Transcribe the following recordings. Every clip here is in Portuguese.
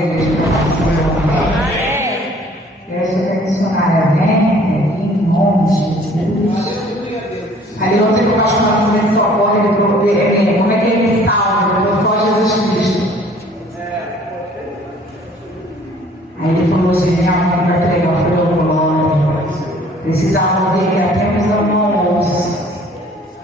igreja para eu sou a missionária, né? Em nome de Jesus. Ali eu tenho que passar por esse agora, como é que ele salva, eu sou Jesus Cristo. Aí ele falou assim: minha mãe vai pregar, eu falei: glória. Precisava ver que até nos almoços.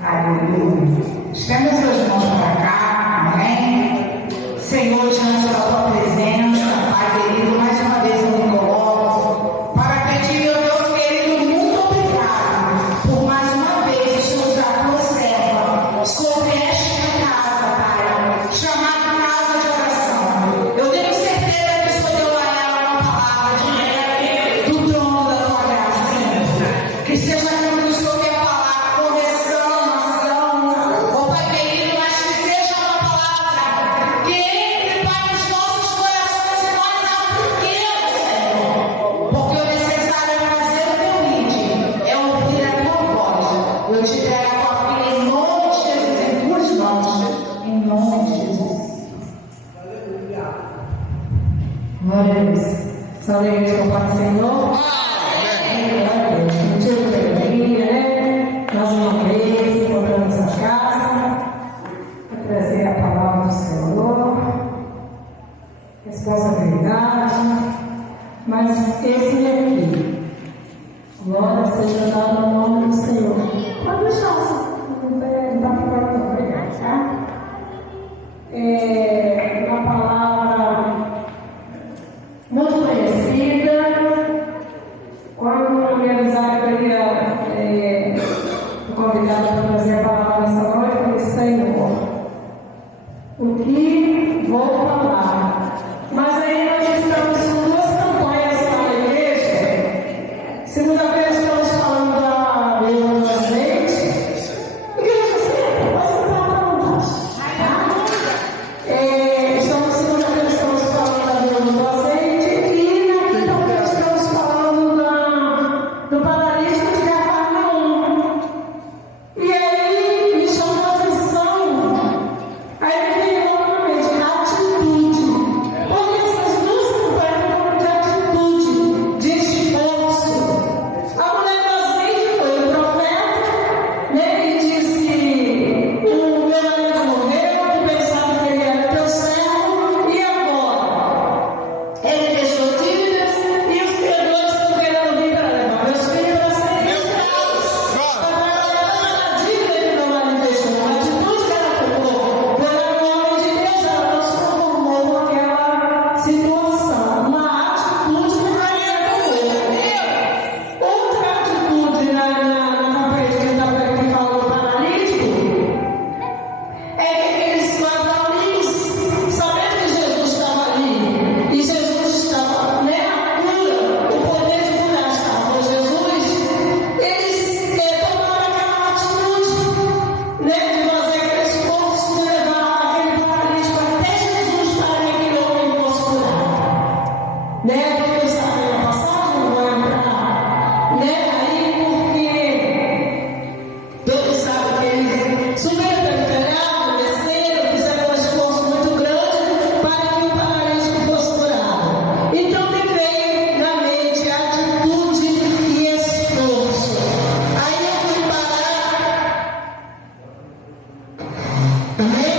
Aleluia. Estenda seus mãos para cá, amém? Senhor, diante da tua presença, Pai querido, mais uma vez eu me coloco para pedir, meu Deus querido, muito obrigado por mais uma vez usar a tua serva sobre esta casa, Pai, chamada casa de oração. Eu tenho certeza que o Senhor deu a ela uma palavra do trono da tua graça, Senhor. Que seja aquilo que o Senhor quer falar, correção, ação, ó Pai querido, mas que seja uma palavra que entre, Pai, nos nossos corações e nós apliquemos, Senhor. Porque o necessário é fazer o convite, é ouvir a tua voz. Eu te entrego a tua filha em nome de Jesus, em tuas mãos, em nome de Jesus. Glória a Deus. Salve com o Pai do Senhor. Glória a Deus. Motivo de alegria, né? Mais uma vez, encontramos essa casa para trazer a palavra do Senhor, responsabilidade, mas esse é aqui. Glória seja dada no nome do Senhor. Pode deixar, não está ficando tão legal, tá? É uma palavra muito conhecida. Quando me avisaram que eu ia convidada para trazer a palavra nessa noite, eu falei: Senhor, o que vou falar? Mas aí nós estamos com duas campanhas para a igreja. Segunda-feira estamos falando da lei do azeite. Igreja sempre, pode sentar para nós. Segunda-feira estamos falando da lei do azeite. E na quinta-feira estamos falando do paralítico de Cafarnaum. E aí me chamou a atenção. Aí veio novamente atitude. Porque essas duas campanhas foram de atitude, de esforço. A mulher do azeite foi o profeta, né? E disse: o meu marido morreu, tu pensava que ele era teu servo, e agora? Ele deixou dívidas e os credores estão querendo vir para levar meus filhos para serem escravos. A dívida que meu marido deixou, a atitude que ela tomou, foi um homem de Deus, ela não se conformou com aquela situação. Uma atitude que Maria tomou. Outra atitude na campanha de quinta-feira que falou do paralítico é que aqueles ladrões, sabendo que Jesus estava ali, e Jesus estava, né, a cura, o poder de curar estava com Jesus, eles tomaram aquela atitude, né, de fazer aquele esforço de levar aquele paralítico até Jesus para que aquele homem fosse curado. Né, todos sabem a passagem, não vou entrar, né, aí porque todos sabem que eles subiram pelo telhado, desceram, fizeram um esforço muito grande para que o paralítico fosse curado. Então me veio na mente atitude e esforço. Aí eu fui parar. Amém?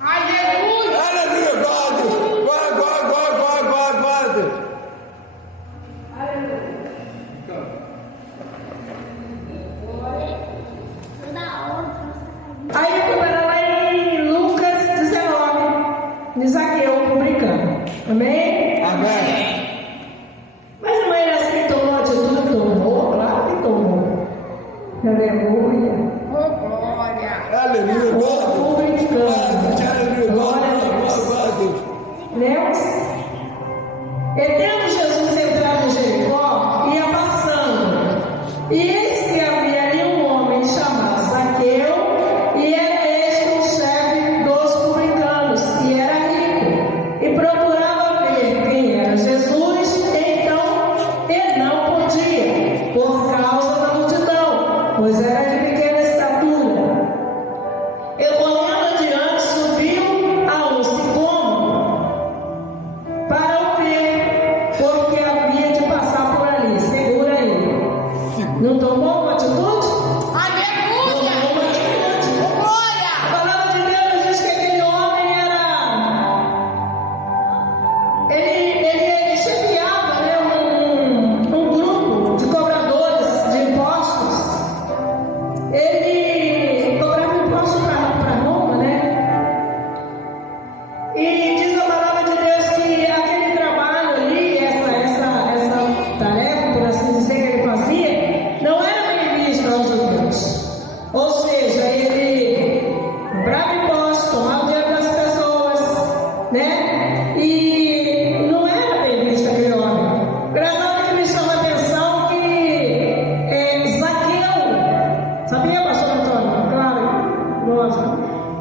Aleluia! Aleluia, glória, glória, glória, glória, glória, glória. Aí eu fui parar lá em Lucas 19, de Zaqueu, publicano. Amém? Amém. Mas não era assim que tomou atitude? Tomou, claro que tomou. Aleluia. Aleluia, glória. Publicano. Aleluia, Glória a glória, Deus. glória, glória. Lemos? E tendo Jesus entrado em Jericó, ia passando. E eis que havia ali um homem chamado Zaqueu, e era este o chefe dos publicanos, e era rico, e procurava ver quem era Jesus, então ele não podia, por causa da multidão, pois era de pequena estatura. Eu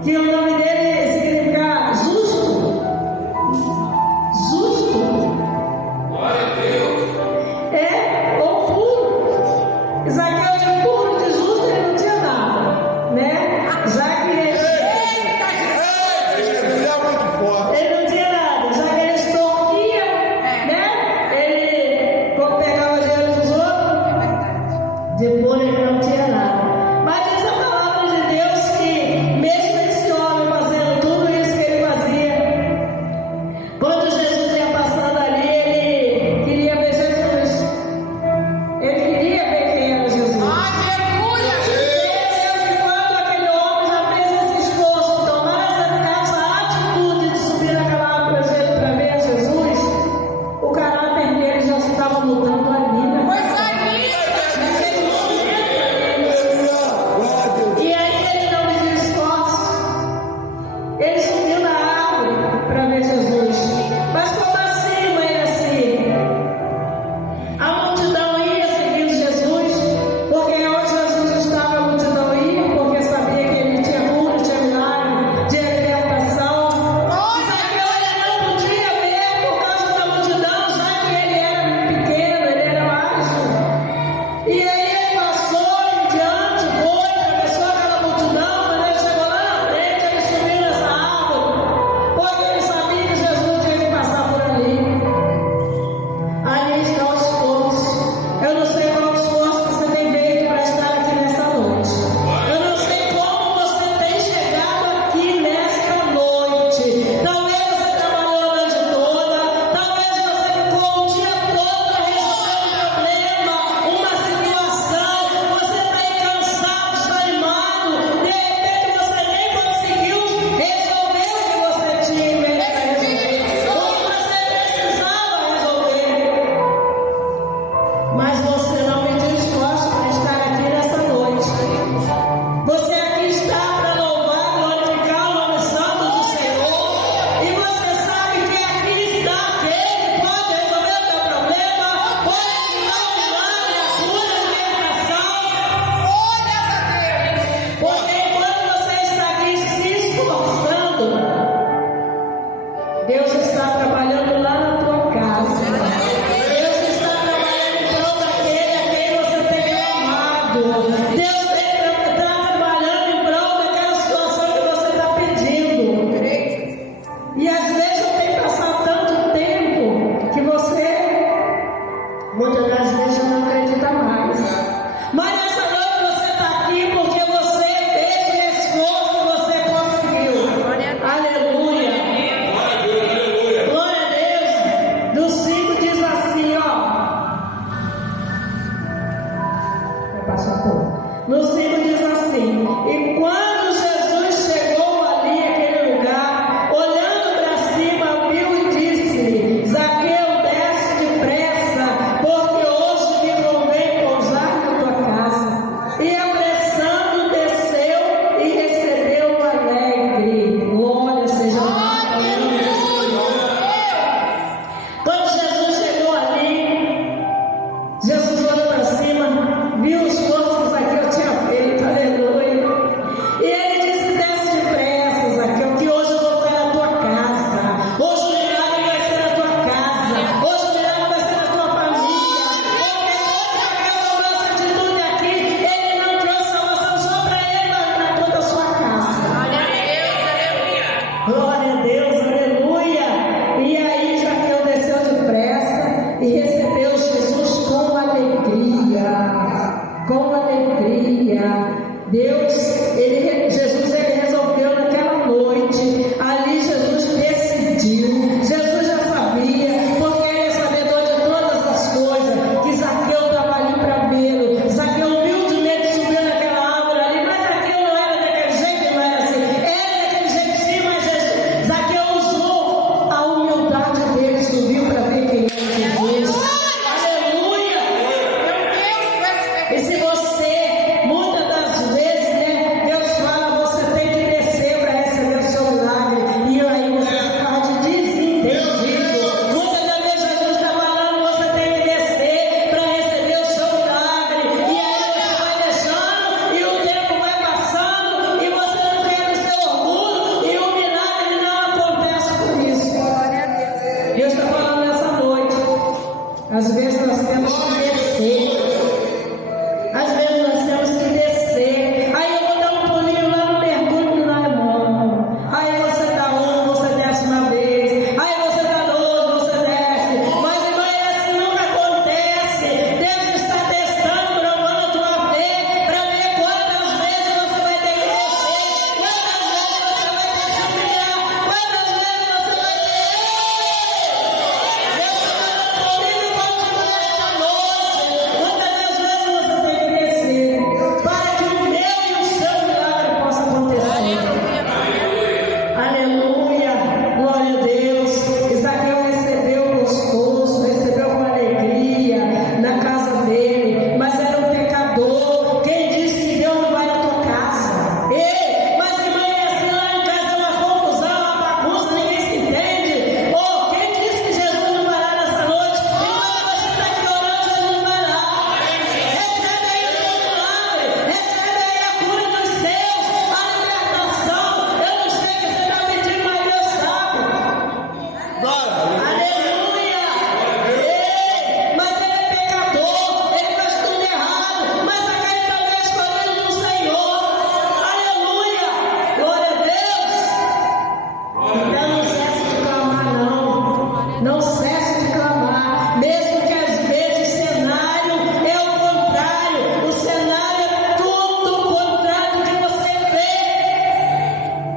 que o nome dele significa justo. Justo. Glória a Deus. Ou puro. Zaqueu de puro, de justo, ele não tinha nada, né? Já que ele Jesus é muito forte. ele não tinha nada, já que ele extorquia, né? Ele pegava dinheiro dos outros, depois ele não tinha nada. Mas diz a palavra de Deus que, mesmo esse homem fazendo tudo isso que ele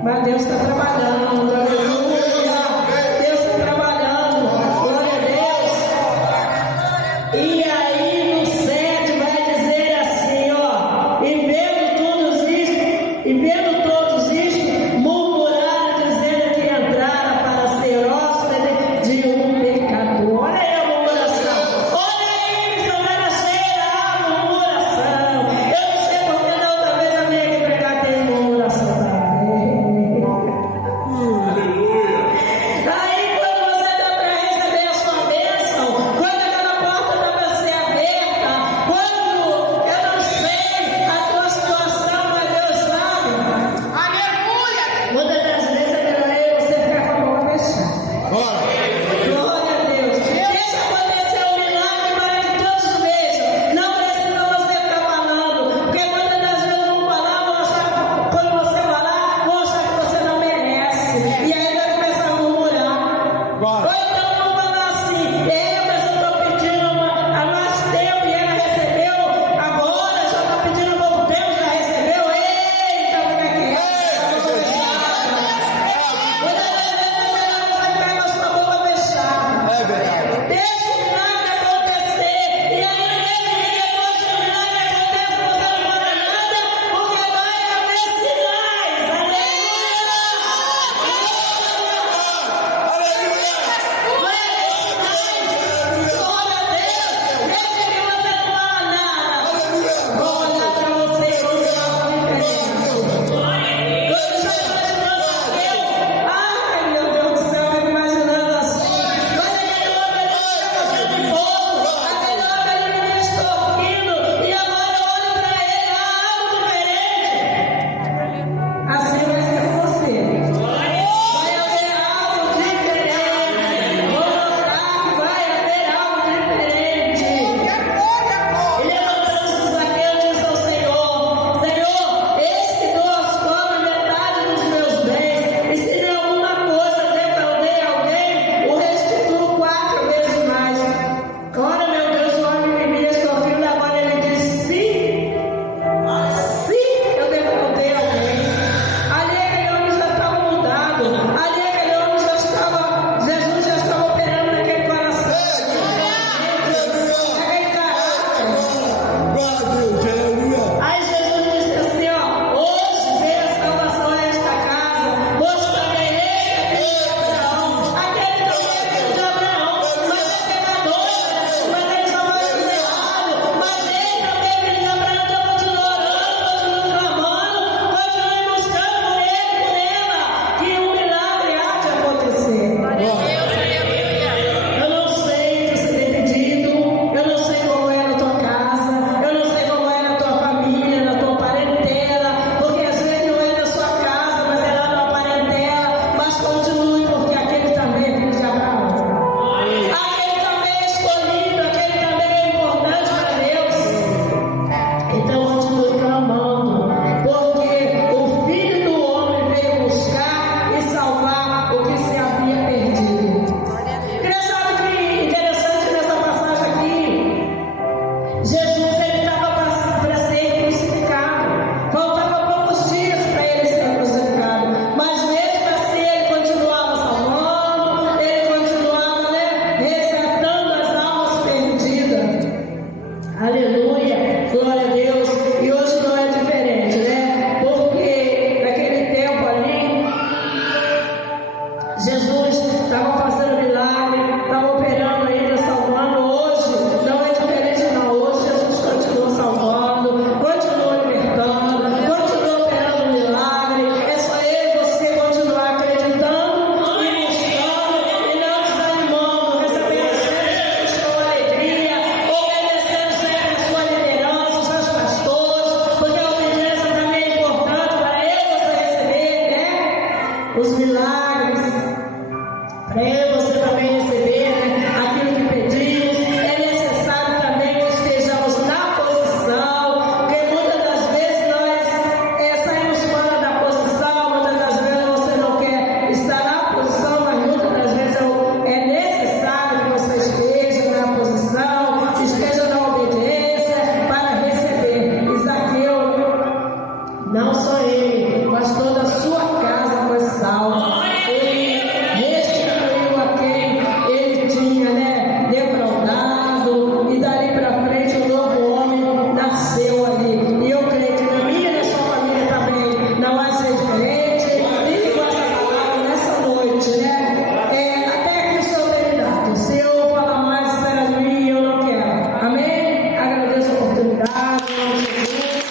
Mas Deus está trabalhando, aleluia. Deus está trabalhando, glória a Deus. E aí no 7 vai dizer assim, ó. E vendo todos isto, murmuraram, dizendo que entrara para ser hóspede de um pecador. Olha aí a murmuração. Olha aí, missionária cheia, a murmuração. Eu não sei porque da outra vez a minha que pregar tem murmuração também. Aí quando você dá para receber a sua bênção, quando aquela porta dá para ser aberta, quando eu não sei a tua situação, mas Deus sabe. Aleluia! Muitas das vezes é melhor você ficar com a boca fechada. Glória a Deus. Deixa acontecer um milagre para que todos vejam. Não precisa você ficar falando, porque muitas das vezes vão falar, quando você falar, vão achar que você não merece. E aí vai começar a murmurar. Ou então vão falar assim, mas eu estou pedindo há mais tempo e ela recebeu agora, já está pedindo há pouco tempo, já recebeu. Eita, como é que é? Muitas das vezes é melhor você ficar com a sua boca fechada. É verdade. Deixa o milagre acontecer. E aí, mesmo que depois que o milagre aconteça, você não fala nada, porque vai haver sinais. Aleluia. Vai haver sinais. Glória a Deus. Mesmo que você não fala nada. Vou olhar para você e vou ver algo diferente. Quando já imaginando eu, ai meu Deus do céu, eu fico imaginando assim. Quando aquele homem estava sendo posto, aquele homem ali me extorquindo, e agora eu olho para ele, algo diferente. Assim vai ser com você. Vai haver algo diferente. Vou notar que vai haver algo diferente. E levantando-se Zaqueu, disse ao Senhor: Senhor, eis que dou às pobres metade dos meus bens, e se de alguma coisa defraudei alguém, o restituo 4 vezes mais. Ora, meu Deus, o homem me via extorquindo, agora ele diz: se eu defraudei alguém. Ali aquele homem já estava mudado, ali aquele homem já estava, Jesus já estava operando naquele coração, naquele caráter. Aí Jesus disse assim, ó: hoje veio a salvação a esta casa, hoje também este é filho de Abraão. Aquele também é filho de Abraão, mas é pecador, mas ele só vai fazer errado. Mas ele também é filho de Abraão, então continua orando, continua clamando, continue buscando por ele, por ela, que um milagre há de acontecer. Eu não sei o que você tem pedido, eu não sei como é na tua casa, eu não sei como é na tua família, na tua parentela, porque às vezes não é na sua casa, mas é lá na tua parentela, mas continue, porque aquele também é filho de Abraão. Aquele também é escolhido, aquele também é importante para Deus. Então continue clamando, porque o Filho do Homem veio buscar e salvar o que se havia perdido. Queria saber que interessante nessa passagem aqui, Jesus ele estava para ser crucificado, faltava poucos dias para ele ser crucificado, mas mesmo assim ele continuava salvando, ele continuava resgatando as almas perdidas. Aleluia, glória a Deus. E hoje não é diferente, né? Porque naquele tempo ali, Jesus estava fazendo milagre, estava operando ainda, salvando. Hoje não é diferente não. Hoje Jesus continua salvando, continua libertando, continua operando milagre. É só eu e você continuar acreditando e buscando e não desanimando, recebendo sempre Jesus com alegria, obedecendo sempre a sua liderança, os seus pastores, porque a obediência também é importante para eu e você receber, né? Os milagres, para eu e você também receber, né? Aquilo que pedimos. É necessário também que estejamos na posição, porque muitas das vezes nós saímos fora da posição, muitas das vezes você não quer estar na posição, mas muitas das vezes é necessário que você esteja na posição, esteja na obediência para receber. E Zaqueu, não só ele, mas toda a sua casa abençoado, em nome de Jesus.